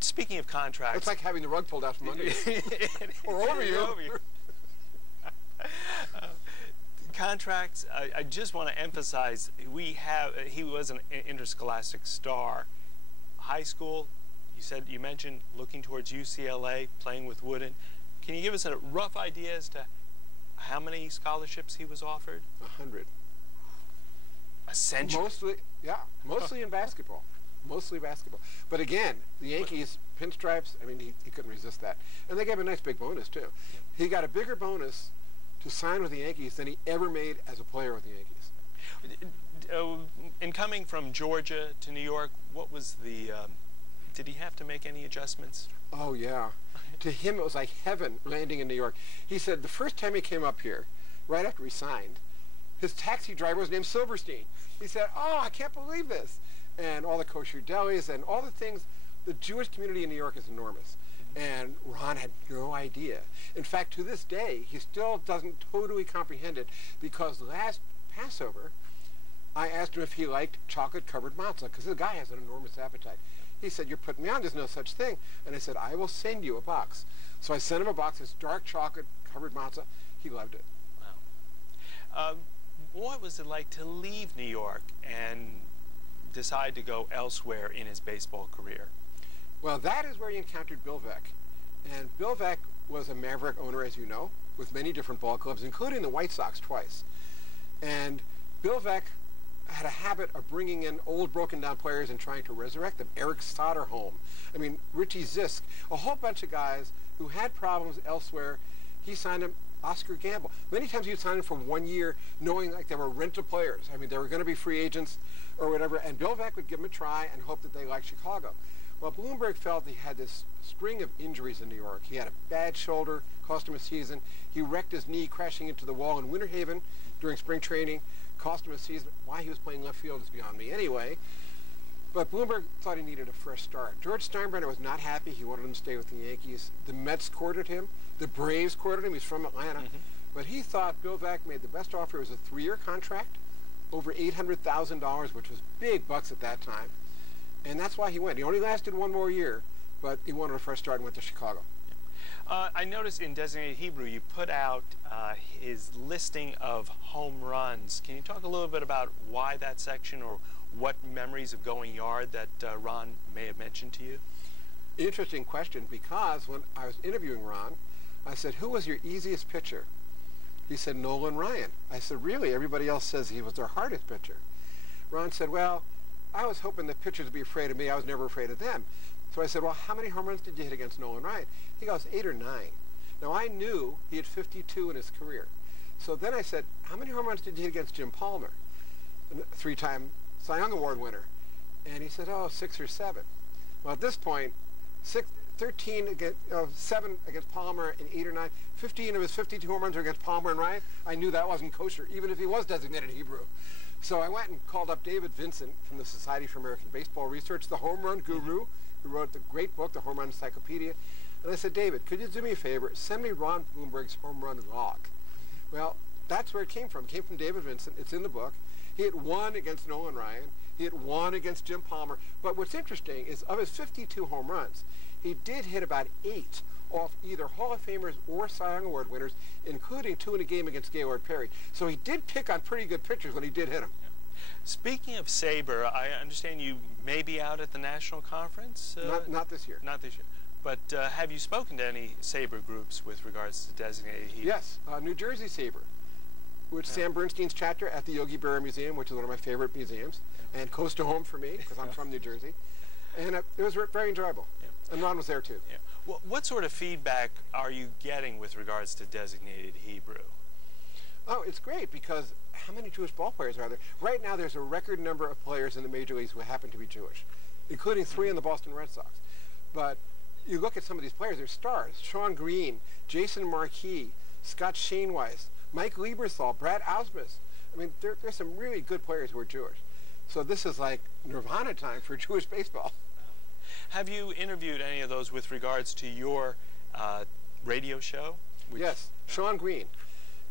Speaking of contracts, it's like having the rug pulled out from under you or over you. Contracts. I just want to emphasize he was an interscholastic star. High school, you mentioned looking towards UCLA, playing with Wooden. Can you give us a rough idea as to how many scholarships he was offered? 100. A century. Mostly in basketball. Mostly basketball. But again, the Yankees, pinstripes, I mean, he couldn't resist that. And they gave him a nice big bonus, too. Yeah. He got a bigger bonus to sign with the Yankees than he ever made as a player with the Yankees. In coming from Georgia to New York, what was the, did he have to make any adjustments? Oh, yeah. To him, it was like heaven landing in New York. He said the first time he came up here, right after he signed, his taxi driver was named Silverstein. He said, oh, I can't believe this. And all the kosher delis and all the things. The Jewish community in New York is enormous. And Ron had no idea. In fact, to this day, he still doesn't totally comprehend it, because last Passover, I asked him if he liked chocolate-covered matzah, because the guy has an enormous appetite. He said, you're putting me on, there's no such thing. And I said, I will send you a box. So I sent him a box of dark chocolate-covered matzah. He loved it. Wow. What was it like to leave New York and decide to go elsewhere in his baseball career? Well, that is where he encountered Bill Veeck. And Bill Veeck was a Maverick owner, as you know, with many different ball clubs, including the White Sox twice. And Bill Veeck had a habit of bringing in old, broken-down players and trying to resurrect them. Eric Soderholm, I mean, Richie Zisk, a whole bunch of guys who had problems elsewhere. He signed them. Oscar Gamble. Many times you'd sign them for 1 year, knowing like they were rental players. I mean, they were going to be free agents or whatever, and Bill Veeck would give them a try and hope that they liked Chicago. Well, Bloomberg felt he had this string of injuries in New York. He had a bad shoulder, cost him a season. He wrecked his knee crashing into the wall in Winter Haven during spring training, cost him a season. Why he was playing left field is beyond me anyway. But Bloomberg thought he needed a fresh start. George Steinbrenner was not happy. He wanted him to stay with the Yankees. The Mets courted him. The Braves courted him. He's from Atlanta. But he thought Bill Veeck made the best offer. It was a 3-year contract, over $800,000, which was big bucks at that time. And that's why he went. He only lasted 1 more year, but he wanted a fresh start and went to Chicago. I noticed in Designated Hebrew you put out his listing of home runs. Can you talk a little bit about why that section, or what memories of going yard that Ron may have mentioned to you? Interesting question, because when I was interviewing Ron, I said, who was your easiest pitcher? He said, Nolan Ryan. I said, really? Everybody else says he was their hardest pitcher. Ron said, well, I was hoping the pitchers would be afraid of me. I was never afraid of them. So I said, well, how many home runs did you hit against Nolan Ryan? He goes, 8 or 9. Now, I knew he had 52 in his career. So then I said, how many home runs did you hit against Jim Palmer, a 3-time Cy Young Award winner? And he said, oh, 6 or 7. Well, at this point, 13 against, 7 against Palmer and 8 or 9. 15 of his 52 home runs were against Palmer and Ryan. I knew that wasn't kosher, even if he was designated Hebrew. So I went and called up David Vincent from the Society for American Baseball Research, the home run guru, who wrote the great book, The Home Run Encyclopedia. And I said, David, could you do me a favor? Send me Ron Bloomberg's home run log. Well, that's where it came from. It came from David Vincent. It's in the book. He had 1 against Nolan Ryan. He had 1 against Jim Palmer. But what's interesting is, of his 52 home runs, he did hit about 8 off either Hall of Famers or Cy Young Award winners, including 2 in a game against Gaylord Perry. So he did pick on pretty good pitchers when he did hit them. Yeah. Speaking of SABR, I understand you may be out at the national conference? Not this year. Not this year. But have you spoken to any SABR groups with regards to Designated Hebrew? Yes, New Jersey SABR, which Sam Bernstein's chapter at the Yogi Berra Museum, which is one of my favorite museums, and close to home for me, because I'm from New Jersey. And it was very enjoyable. Yeah. And Ron was there, too. Yeah. Well, what sort of feedback are you getting with regards to Designated Hebrew? Oh, it's great, because how many Jewish ball players are there? Right now, there's a record number of players in the major leagues who happen to be Jewish, including 3 in the Boston Red Sox. But you look at some of these players, they're stars. Sean Green, Jason Marquis, Scott Shainweiss, Mike Lieberthal, Brad Ausmus. I mean, there's some really good players who are Jewish. So this is like nirvana time for Jewish baseball. Have you interviewed any of those with regards to your radio show? Yes, Sean Green.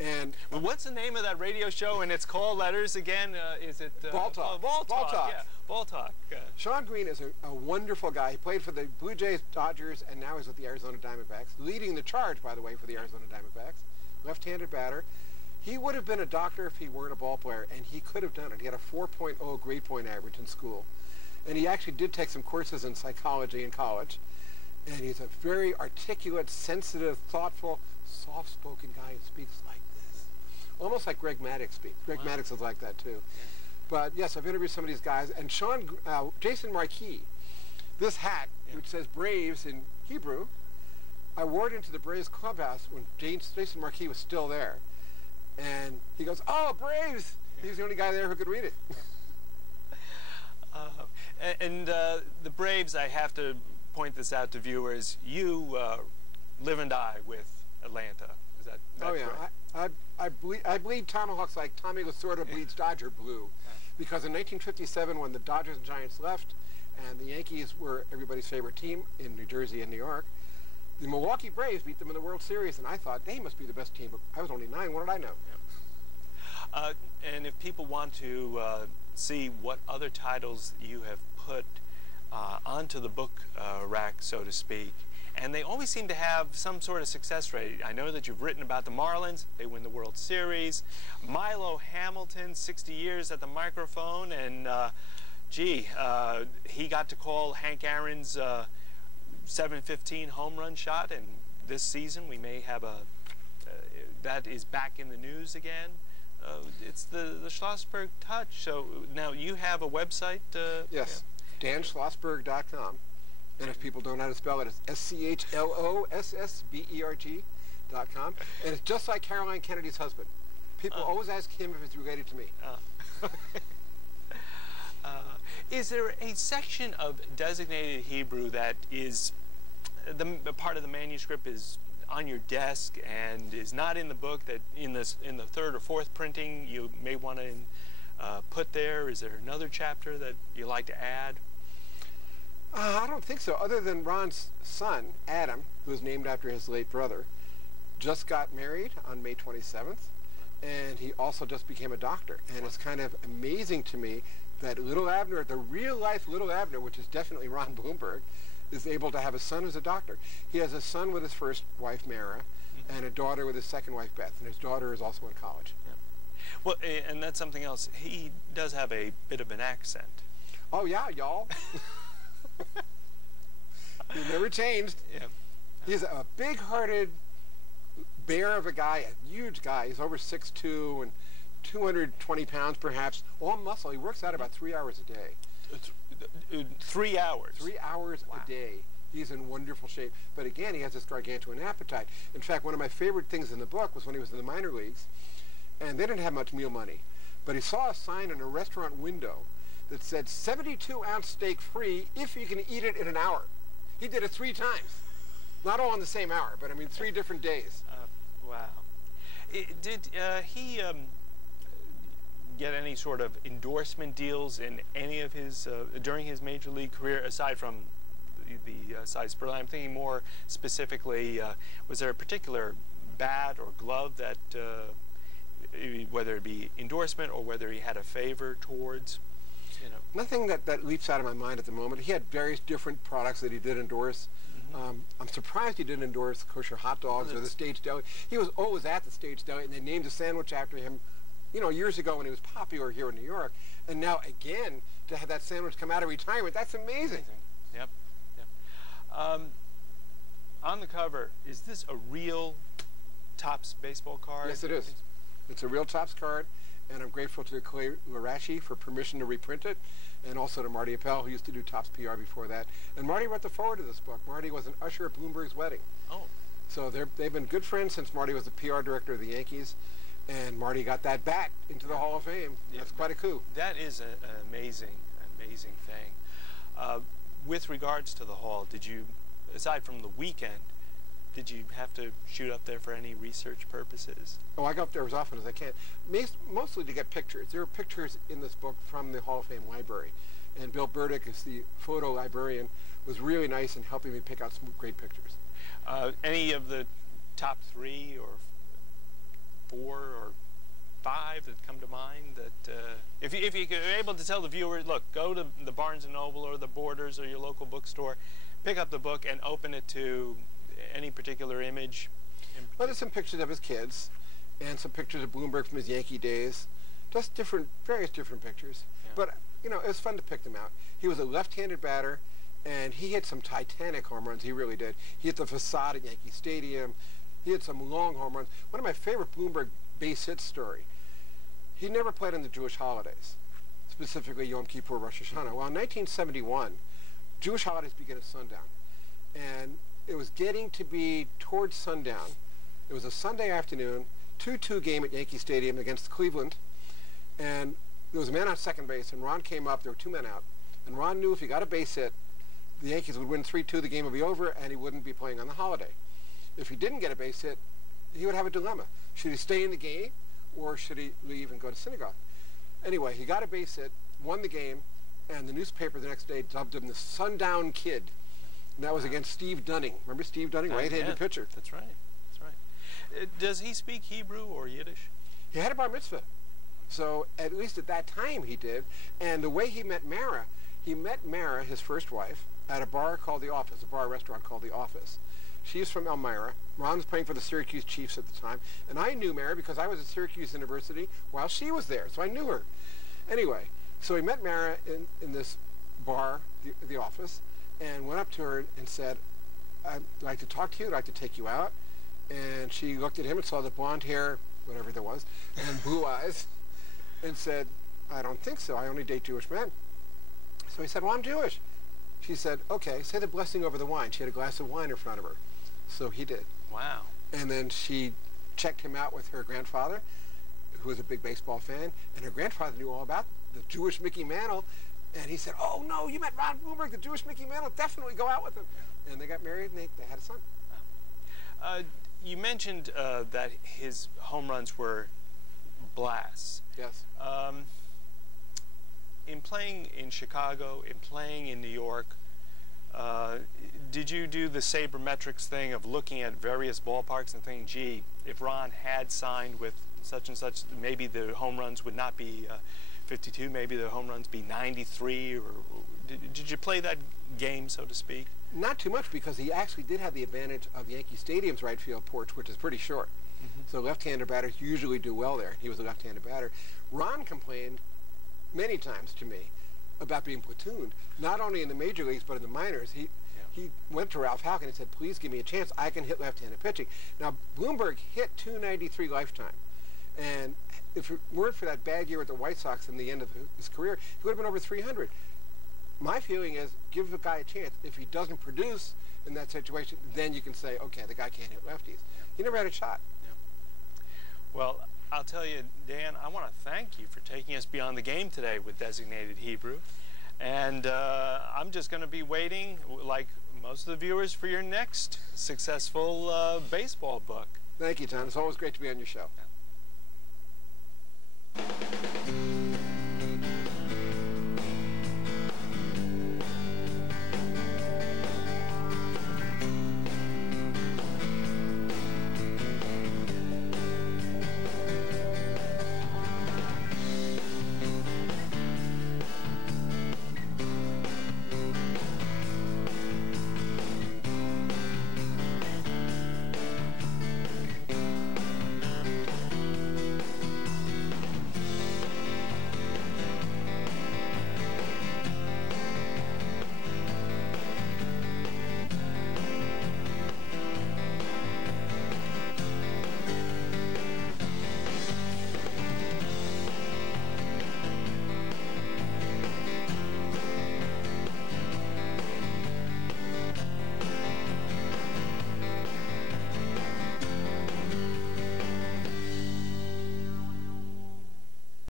And well, what's the name of that radio show? And it's called letters again. Is it Ball Talk? Ball Ball Talk. Talk. Yeah, Ball Talk. Sean Green is a wonderful guy. He played for the Blue Jays, Dodgers, and now he's with the Arizona Diamondbacks, leading the charge, by the way, for the Arizona Diamondbacks. Left-handed batter. He would have been a doctor if he weren't a ball player, and he could have done it. He had a 4.0 grade point average in school. And he actually did take some courses in psychology in college. And he's a very articulate, sensitive, thoughtful, soft-spoken guy who speaks like this. Almost like Greg Maddux speaks. Greg Maddux is like that, too. Yeah. But, yes, I've interviewed some of these guys. And Jason Marquis, this hat, which says Braves in Hebrew, I wore it into the Braves clubhouse when Jason Marquis was still there. And he goes, "Oh, Braves!" He's the only guy there who could read it. The Braves, I have to point this out to viewers, you live and die with Atlanta. Is that oh, yeah. correct? I bleed Tomahawks like Tommy Lasorda bleeds Dodger blue. Because in 1957, when the Dodgers and Giants left, and the Yankees were everybody's favorite team in New Jersey and New York, the Milwaukee Braves beat them in the World Series, and I thought they must be the best team. I was only 9. What did I know? Yeah. And if people want to see what other titles you have put onto the book rack, so to speak, and they always seem to have some sort of success rate. I know that you've written about the Marlins. They win the World Series. Milo Hamilton, 60 years at the microphone, and he got to call Hank Aaron's 715 home run shot, and this season we may have that is back in the news again. It's the Schlossberg Touch. So now you have a website? Yes, danschlossberg.com. And if people don't know how to spell it, it's SCHLOSSBERG.com. And it's just like Caroline Kennedy's husband. People always ask him if it's related to me. Is there a section of designated Hebrew that is the part of the manuscript is on your desk and is not in the book, that in the third or fourth printing you may want to put there? Is there another chapter that you like to add? I don't think so, other than Ron's son, Adam, who was named after his late brother, just got married on May 27th, and he also just became a doctor. And it's kind of amazing to me that Little Abner, the real-life Little Abner, which is definitely Ron Blumberg, is able to have a son who's a doctor. He has a son with his first wife, Mara, and a daughter with his second wife, Beth, and his daughter is also in college. Yeah. Well, and that's something else. He does have a bit of an accent. Oh, yeah, y'all. He never changed. Yeah. He's a big-hearted bear of a guy, a huge guy. He's over 6'2" and 220 pounds, perhaps, all muscle. He works out about 3 hours a day. 3 hours? 3 hours a day. He's in wonderful shape. But again, he has this gargantuan appetite. In fact, one of my favorite things in the book was when he was in the minor leagues, and they didn't have much meal money. But he saw a sign in a restaurant window that said 72-ounce steak free if you can eat it in an hour. He did it 3 times. Not all in the same hour, but I mean 3 different days. Wow. Did he get any sort of endorsement deals in any of his, during his major league career, aside from the size per line? I'm thinking more specifically, was there a particular bat or glove that, whether it be endorsement or whether he had a favor towards? Nothing that leaps out of my mind at the moment. He had various different products that he did endorse. I'm surprised he didn't endorse kosher hot dogs or the Stage Deli. He was always at the Stage Deli, and they named a sandwich after him, years ago when he was popular here in New York. And now, again, to have that sandwich come out of retirement, that's amazing. Yep. On the cover, is this a real Topps baseball card? Yes, it is. It's a real Topps card. And I'm grateful to Clay Larashi for permission to reprint it, and also to Marty Appel, who used to do Topps PR before that. And Marty wrote the foreword to this book. Marty was an usher at Bloomberg's wedding. Oh. So they've been good friends since Marty was the PR director of the Yankees, and Marty got that bat into the Hall of Fame. That's quite a coup. That is an amazing thing. With regards to the Hall, did you, aside from the weekend, did you have to shoot up there for any research purposes? Oh, I go up there as often as I can, mostly to get pictures. There are pictures in this book from the Hall of Fame library, and Bill Burdick, is the photo librarian, was really nice in helping me pick out some great pictures. Any of the top 3 or 4 or 5 that come to mind that if you're able to tell the viewer, look, go to the Barnes & Noble or the Borders or your local bookstore, pick up the book and open it to any particular image? Well, there's some pictures of his kids and some pictures of Bloomberg from his Yankee days. Just various different pictures. Yeah. But, you know, it was fun to pick them out. He was a left-handed batter, and he hit some titanic home runs. He really did. He hit the facade at Yankee Stadium. He had some long home runs. One of my favorite Bloomberg base hit story, he never played on the Jewish holidays, specifically Yom Kippur, Rosh Hashanah. Well, in 1971, Jewish holidays begin at sundown. And it was getting to be towards sundown. It was a Sunday afternoon, 2-2 game at Yankee Stadium against Cleveland. And there was a man on second base, and Ron came up. There were 2 men out. And Ron knew if he got a base hit, the Yankees would win 3-2, the game would be over, and he wouldn't be playing on the holiday. If he didn't get a base hit, he would have a dilemma. Should he stay in the game, or should he leave and go to synagogue? Anyway, he got a base hit, won the game, and the newspaper the next day dubbed him the Sundown Kid. And that was against Steve Dunning. Remember Steve Dunning, right-handed pitcher? That's right. That's right. Does he speak Hebrew or Yiddish? He had a bar mitzvah. So at least at that time he did. And the way he met Mara, his first wife, at a bar called The Office, a bar restaurant called The Office. She's from Elmira. Ron was playing for the Syracuse Chiefs at the time. And I knew Mara because I was at Syracuse University while she was there. So I knew her. Anyway, so he met Mara in this bar, the Office, and went up to her and said, I'd like to talk to you. I'd like to take you out. And she looked at him and saw the blonde hair, whatever there was, and blue eyes, and said, I don't think so. I only date Jewish men. So he said, well, I'm Jewish. She said, okay, say the blessing over the wine. She had a glass of wine in front of her. So he did. Wow. And then she checked him out with her grandfather, who was a big baseball fan, and her grandfather knew all about the Jewish Mickey Mantle. And he said, oh, no, you met Ron Bloomberg, the Jewish Mickey Mantle. Definitely go out with him. Yeah. And they got married, and they had a son. Wow. You mentioned that his home runs were blasts. Yes. In playing in Chicago, in playing in New York, did you do the sabermetrics thing of looking at various ballparks and thinking, gee, if Ron had signed with such and such, maybe the home runs would not be 52, maybe the home runs be 93, or did you play that game, so to speak? Not too much, because he actually did have the advantage of Yankee Stadium's right field porch, which is pretty short. Mm-hmm. So left-handed batters usually do well there. He was a left-handed batter. Ron complained many times to me about being platooned, not only in the major leagues but in the minors. He went to Ralph Halkin and said, please give me a chance. I can hit left-handed pitching. Now, Bloomberg hit .293 lifetime. And if it weren't for that bad year with the White Sox in the end of his career, he would have been over 300. My feeling is, give the guy a chance. If he doesn't produce in that situation, then you can say, okay, the guy can't hit lefties. Yeah. He never had a shot. Yeah. Well, I'll tell you, Dan, I want to thank you for taking us beyond the game today with Designated Hebrew. And I'm just going to be waiting, like most of the viewers, for your next successful baseball book. Thank you, Tom. It's always great to be on your show. Yeah.